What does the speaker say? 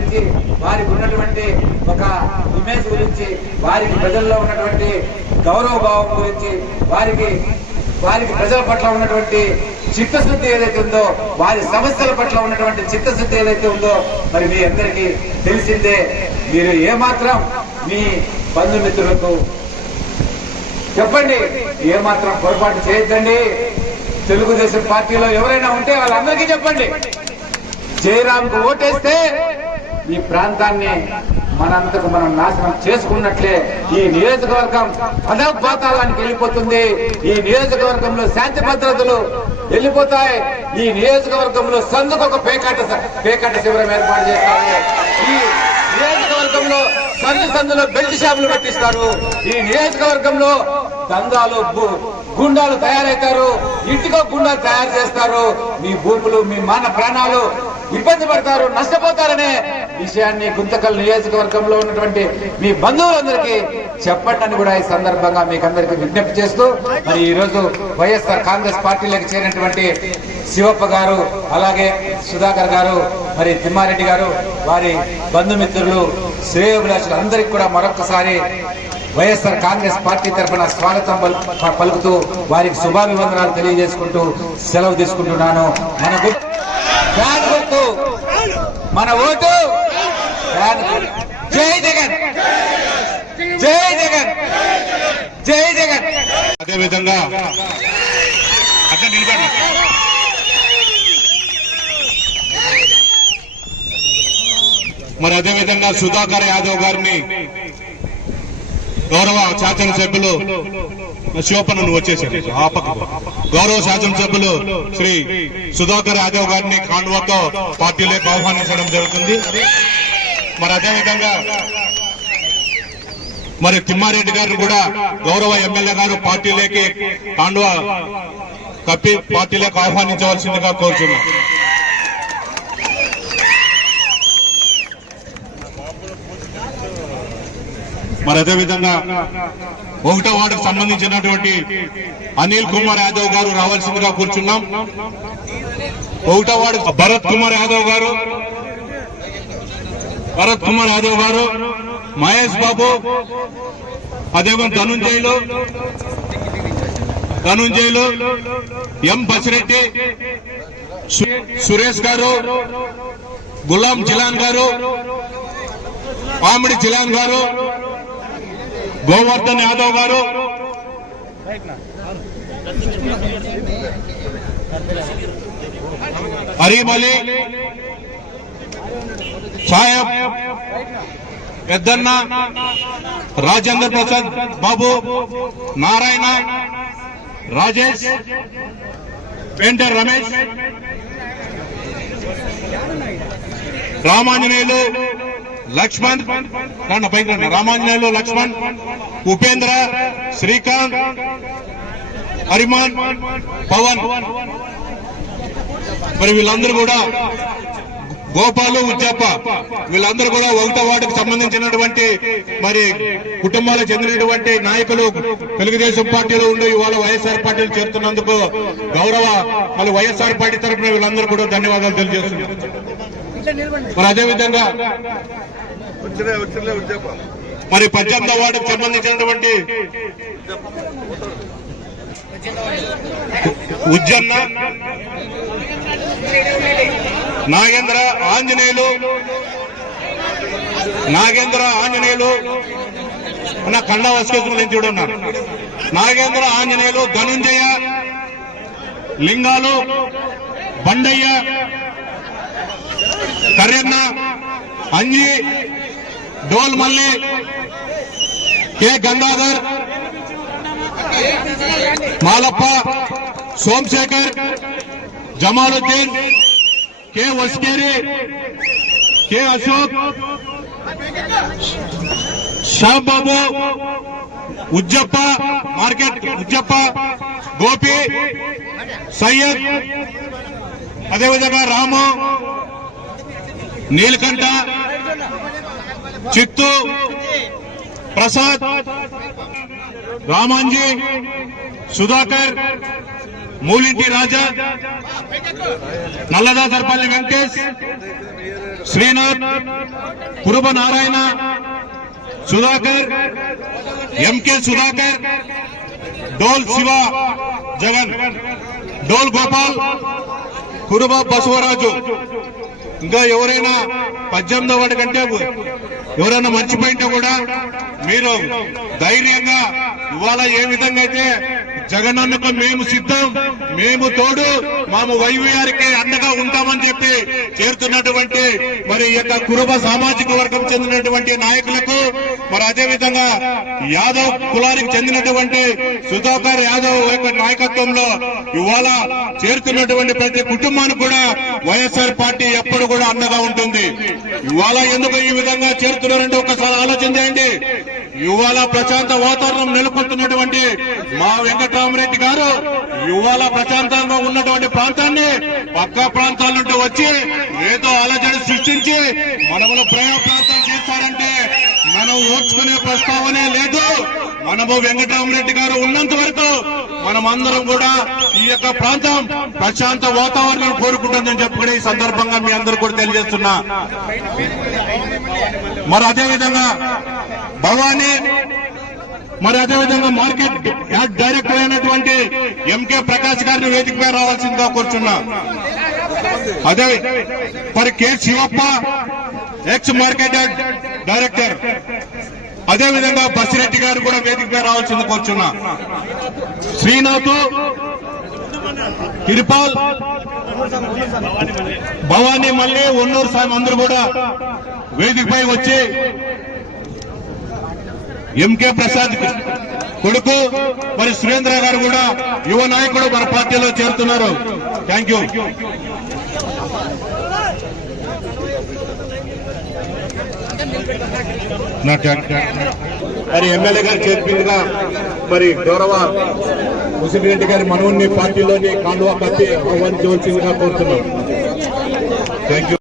ఉన్నటువంటి ఒక ఇమేజ్ గురించి వారికి ప్రజల్లో ఉన్నటువంటి గౌరవ భావం గురించి వారికి వారికి ప్రజల పట్ల ఉన్నటువంటి చిత్తశుద్ధి ఏదైతే ఉందో వారి సమస్యల పట్ల ఉన్నటువంటి చిత్తశుద్ధి ఏదైతే ఉందో మరి మీ అందరికీ తెలిసిందే. మీరు ఏమాత్రం మీ బంధుమిత్రులకు చెప్పండి ఏమాత్రం పొరపాటు చేయొద్దండి. తెలుగుదేశం పార్టీలో ఎవరైనా ఉంటే వాళ్ళందరికీ చెప్పండి. జయరాంకు ఓటేస్తే ఈ ప్రాంతాన్ని మనంతకు మనం నాశనం చేసుకున్నట్లే ఈ నియోజకవర్గం అధపాతాళానికి వెళ్ళిపోతుంది. ఈ నియోజకవర్గంలో శాంతి భద్రతలు వెళ్ళిపోతాయి. ఈ నియోజకవర్గంలో సందుకు ఒక పేకాట పేకాట శిబిరం ఏర్పాటు చేస్తారు. ఈ నియోజకవర్గంలో సందు సందులో బెల్ట్ షాపులు పెట్టిస్తారు ఈ నియోజకవర్గంలో దందాలు గుండాలు తయారవుతారు ఇంటికో గుండాలు తయారు చేస్తారు. మీ భూములు మీ మాన ప్రాణాలు ఇబ్బంది పడతారు నష్టపోతారనే విషయాన్ని గుంతకల్ నియోజకవర్గంలో ఉన్నటువంటి మీ బంధువులందరికీ చెప్పండి అని కూడా ఈ సందర్భంగా మీకు విజ్ఞప్తి చేస్తూ మరి ఈరోజు వైఎస్ఆర్ కాంగ్రెస్ పార్టీలోకి చేరినటువంటి శివప్ప గారు అలాగే సుధాకర్ గారు మరి తిమ్మారెడ్డి గారు వారి బంధుమిత్రులు శ్రేయోభిలాషులు అందరికీ కూడా మరొకసారి వైఎస్ఆర్ కాంగ్రెస్ పార్టీ తరఫున స్వాగతం పలు- పలుకుతూ వారికి శుభాభివందనాలు తెలియజేసుకుంటూ సెలవు తీసుకుంటున్నాను. మన ఫ్యాన్ గుర్తు మన ఓటు ఫ్యాన్ జై జగన్. జై జగన్. జై జగన్. అదేవిధంగా అక్కడ నిలబడి. మరి అదేవిధంగా సుధాకర్ యాదవ్ గారిని గౌరవ శాసనసభ్యులు శివప్ప నువ్వు వచ్చేసారు ఆ పక్కకు గౌరవ శాసనసభ్యులు శ్రీ సుధాకర్ యాదవ్ గారిని కాండువతో పార్టీలోకి ఆహ్వానించడం జరుగుతుంది. మరి అదేవిధంగా మరి తిమ్మారెడ్డి గారిని కూడా గౌరవ ఎమ్మెల్యే గారు పార్టీలోకి కాండువా కప్పి పార్టీలోకి ఆహ్వానించవలసిందిగా కోరుతున్నాం మరి అదేవిధంగా ఒకటో వార్డుకు సంబంధించినటువంటి అనిల్ కుమార్ యాదవ్ గారు రావాల్సిందిగా కూర్చున్నాం. ఒకటో వార్డు భరత్ కుమార్ యాదవ్ గారు భరత్ కుమార్ యాదవ్ గారు మహేష్ బాబు అదేవిధంగా ధనుంజయులు ధనుంజయులు ఎం బసిరెడ్డి సురేష్ గారు గులాం జిలాన్ గారు ఆమిడి జిలాన్ గారు గోవర్ధన్ యాదవ్ గారు. హరీం అలీ సాహెబ్ పెద్దన్న రాజేంద్ర ప్రసాద్ బాబు నారాయణ రాజేష్ పెంటర్ రమేష్ రామాంజనేయులు లక్ష్మణ్ రండి పైకి రండి రామాంజనేయులు లక్ష్మణ్ ఉపేంద్ర శ్రీకాంత్ హరిమాన్ పవన్. మరి వీళ్ళందరూ కూడా గోపాలు ఉజ్జప్ప వీళ్ళందరూ కూడా ఒకటో వార్డుకు సంబంధించినటువంటి మరి కుటుంబాలకు చెందినటువంటి నాయకులు. తెలుగుదేశం పార్టీలో ఉండి ఇవాళ వైఎస్ఆర్ పార్టీలు చేరుతున్నందుకు గౌరవ వాళ్ళు వైఎస్ఆర్ పార్టీ తరఫున వీళ్ళందరూ కూడా ధన్యవాదాలు తెలియజేస్తున్నారు మరి అదేవిధంగా మరి పద్దెనిమిదో వార్డుకు సంబంధించినటువంటి ఉజ్జన్న నాగేంద్ర ఆంజనేయులు నాగేంద్ర ఆంజనేయులు నా కండ వస్కేసుకుని నేను చూడున్నాను నాగేంద్ర ఆంజనేయులు ధనుంజయ లింగాలు Bandaiah కర్యన్న Anji Dol Malli K Gangadhar Malappa Somashekar Jamaluddin K Vaskeri K Ashok Shyambabu Ujjappa market Ujjappa Gopi Syed అదేవిధంగా రాము నీలకంఠ చిత్తు ప్రసాద్ రామాంజీ సుధాకర్ మూలింటి రాజా నల్లదాసర్పల్లి వెంకటేష్ శ్రీనాథ్ కురుబ నారాయణ సుధాకర్ ఎంకే సుధాకర్ డోల్ శివ జగన్ డోల్ గోపాల్ కురుబ బసవరాజు. ఇంకా ఎవరైనా పద్దెనిమిది వాడి కంటే ఎవరైనా మర్చిపోయింటే కూడా మీరు ధైర్యంగా ఇవాళ ఏ విధంగా అయితే జగనన్నకు మేము సిద్ధం మేము తోడు మాము వైవీఆర్కి అండగా ఉంటామని చెప్పి చేరుతున్నటువంటి మరి యొక్క కురుబ సామాజిక వర్గం చెందినటువంటి నాయకులకు మరి అదే విధంగా యాదవ్ కులానికి చెందినటువంటి సుధాకర్ యాదవ్ యొక్క నాయకత్వంలో ఇవాళ చేరుతున్నటువంటి ప్రతి కుటుంబానికి కూడా వైఎస్ఆర్ పార్టీ ఎప్పుడు కూడా అండగా ఉంటుంది. ఇవాళ ఎందుకు ఈ విధంగా చేరుతున్నారంటే ఒకసారి ఆలోచన చేయండి. ఇవాళ ప్రశాంత వాతావరణం నెలకొల్తున్నటువంటి మా వెంకటరామరెడ్డి గారు ఇవాళ ప్రశాంతంగా ఉన్నటువంటి ప్రాంతాన్ని పక్క ప్రాంతాల నుండి వచ్చి ఏదో ఆలోచన సృష్టించి మనములు ప్రయోగ చేస్తారంటే మనం ఓర్చుకునే ప్రస్తావనే లేదు. మనము వెంకటరామరెడ్డి గారు ఉన్నంత వరకు మనమందరం కూడా ఈ యొక్క ప్రాంతం ప్రశాంత వాతావరణం కోరుకుంటుందని చెప్పుకుని ఈ సందర్భంగా మీ అందరూ కూడా తెలియజేస్తున్నా. మరి అదే విధంగా భవానీ మరి అదే విధంగా మార్కెట్ యాడ్ డైరెక్టర్ అయినటువంటి ఎంకే ప్రకాష్ గారిని వేదికపై రావాల్సిందిగా కూర్చున్నా. అదే మరి K Shivappa ex market yard director. అదే విధంగా బసిరెడ్డి గారు కూడా వేదికపై రావాల్సింది కూర్చున్నా. శ్రీనాథ్ తిరుపాల్ భవానీ మళ్ళీ ఒన్నూరు సాయం అందరూ కూడా వేదికపై వచ్చి ఎంకే ప్రసాద్ కొడుకు మరి సురేంద్ర గారు కూడా యువ నాయకుడు మన పార్టీలో చేరుతున్నారు. Thank you. మరి ఎమ్మెల్యే గారు చేర్పిందిగా మరి గౌరవ ముసిరెడ్డి గారి మనవుణ్ణి పార్టీలోని కాండువా కప్పి ఆహ్వానించవలసిందిగా కోరుతున్నాం. Thank you